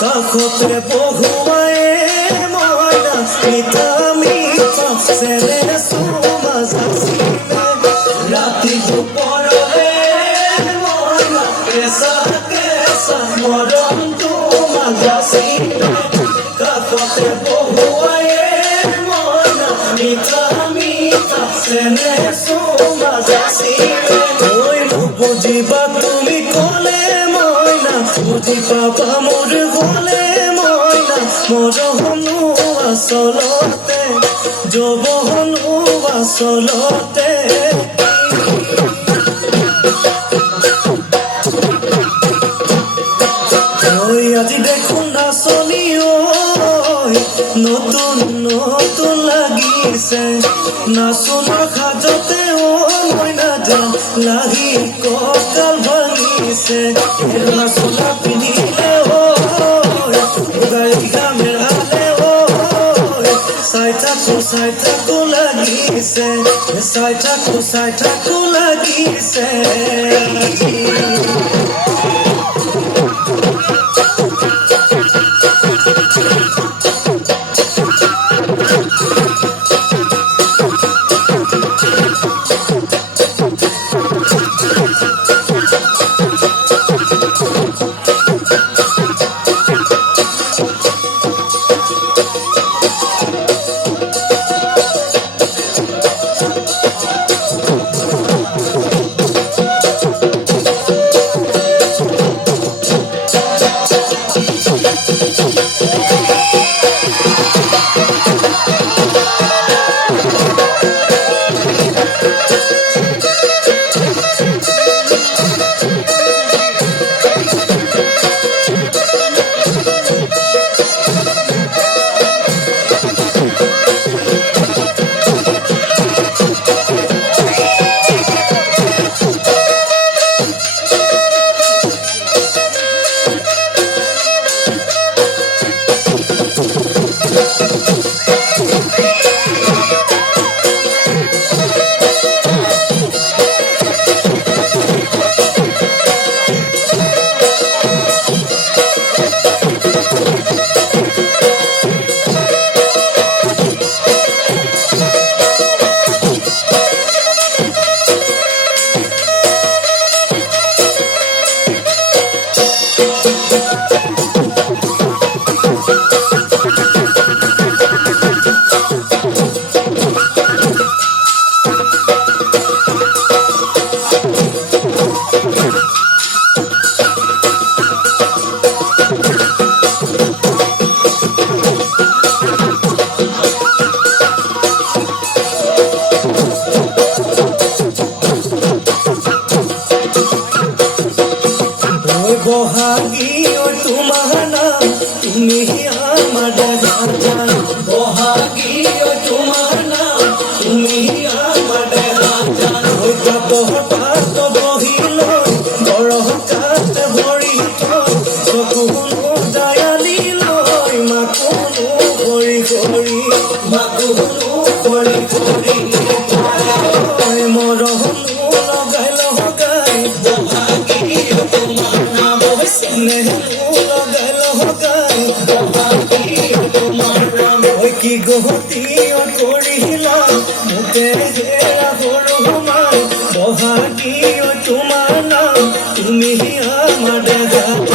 কাকতে বহুৱাই মইনা মিঠা মিঠা চেলে সুমাজ হাসিলে ৰাতি দুপৰলে মইনা কেঁচা কেঁচা মৰম তোমাক যাচিলে কাকতে বহুৱাই মইনা মিঠা মিঠা চেলে সুমাজ হাসিলে ঐ বুজিবা তুমি ক'লে মইনা বুজি পাবা মোৰ গলে মইনা মৰহনো আচলতে যৌৱনো আচলতে আজি দেখোন নাচনি নতুন নতুন লাগিছে নাচনৰ সাজতে মইনা যাম লাগি কঁকাল ভাঙিছে নাচনা পিন্ধিলে মেৰালে চাই থাকো লাগিছে চাই থাকো লাগিছে বহাগী তোমাৰ নাম তুমি আমাৰ দেহান বহাগী তোমাৰ নাম তুমি আমাৰ দেহান পাত বহি লৈ বৰকাত ভৰি থৈ চকুনো দায়ালি লৈ মাকুনো কৰি কৰি মাকুনো কৰি কৰি মৰহনো মিনতি কৰিলা মোকে হেৰা সৰুমাই বহাগী তোমাৰ নাম তুমি আমাৰ দেহাত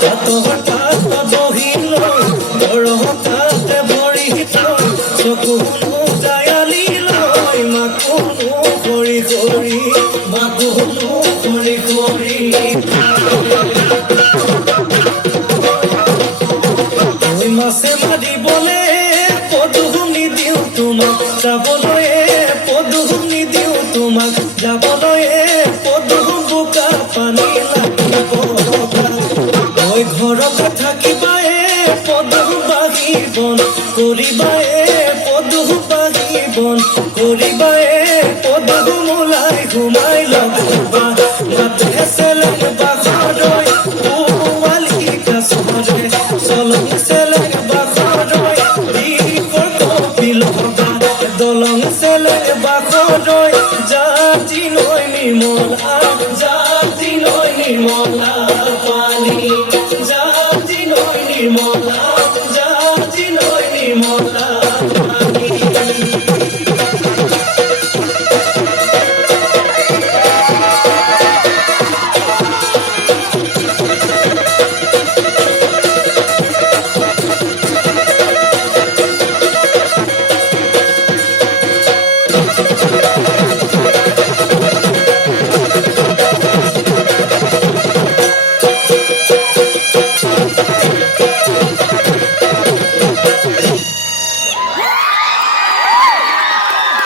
তাত বহিলৈ বৰহতাতে ভৰি থৈ চকুনো জায়ালি লৈ মাকুনো কৰি কৰি মাকুনো কৰি কৰি মাছে মাৰিবলে পদুম নিদিওঁ তোমাক যাবলৈ পদুম নিদিওঁ তোমাক যাবলৈ পদুম বোকা পানী লাগিব মই ঘৰতে থাকিবাই পদুম বাঢ়িবন কৰিবাই পদুম বাঢ়িবন কৰিবাই পদুম ওলাই সোমাই লগবা যাতে চেলেং বাখৰৈ পোৱালি কাছৰে চলং চেলেং বাখৰৈ দিশৰ কপিলবা দলং চেলেং বাখৰৈ জাতি নৈ নিৰ্মলা জাতি নৈ নিৰ্মলা পানী জাতি নৈ নিৰ্মলা জাতি নৈ নিৰ্মলা পানী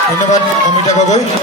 ধন্যবাদ অমিতা গগৈ।